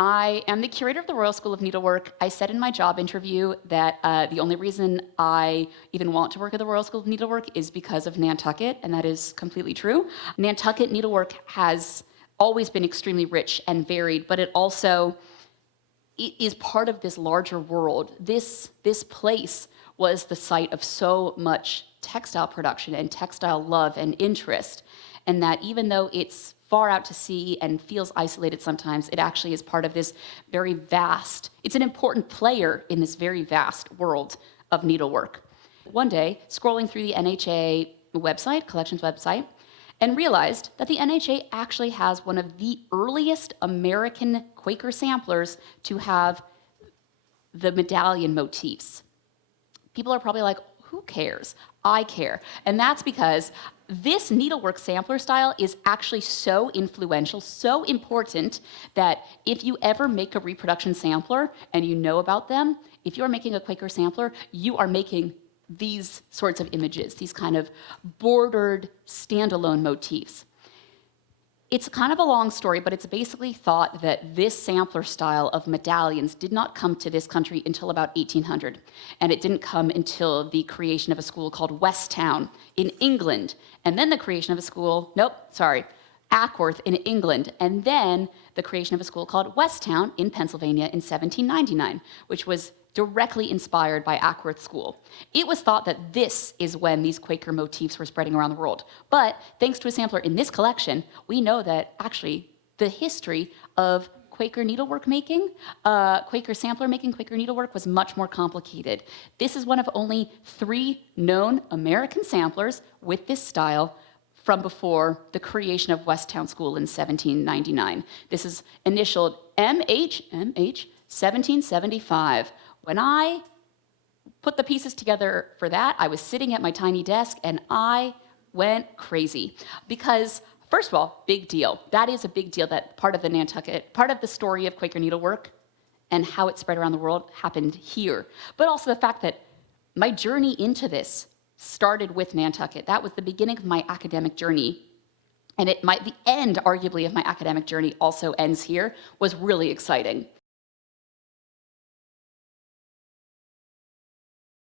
I am the curator of the Royal School of Needlework. I said in my job interview that the only reason I even want to work at the Royal School of Needlework is because of Nantucket, and that is completely true. Nantucket needlework has always been extremely rich and varied, but it also is part of this larger world. This place was the site of so much textile production and textile love and interest, and that even though it's far out to sea and feels isolated sometimes, it actually is part of this very vast, it's an important player in this very vast world of needlework. One day, scrolling through the NHA website, collections website, and realized that the NHA actually has one of the earliest American Quaker samplers to have the medallion motifs. People are probably like, who cares? I care. And that's because this needlework sampler style is actually so influential, so important, that if you ever make a reproduction sampler and you know about them, if you are making a Quaker sampler, you are making these sorts of images, these kind of bordered standalone motifs. It's kind of a long story, but it's basically thought that this sampler style of medallions did not come to this country until about 1800. And it didn't come until the creation of a school called Westtown in England. And then the creation of a school, Ackworth in England. And then the creation of a school called Westtown in Pennsylvania in 1799, which was directly inspired by Ackworth School. It was thought that this is when these Quaker motifs were spreading around the world. But thanks to a sampler in this collection, we know that actually the history of Quaker needlework making, Quaker sampler making, Quaker needlework was much more complicated. This is one of only 3 known American samplers with this style from before the creation of Westtown School in 1799. This is initialed MH 1775. When I put the pieces together for that, I was sitting at my tiny desk and I went crazy because, first of all, big deal. That is a big deal that part of the Nantucket, part of the story of Quaker needlework and how it spread around the world happened here. But also the fact that my journey into this started with Nantucket. That was the beginning of my academic journey. And the end, arguably, of my academic journey also ends here, was really exciting.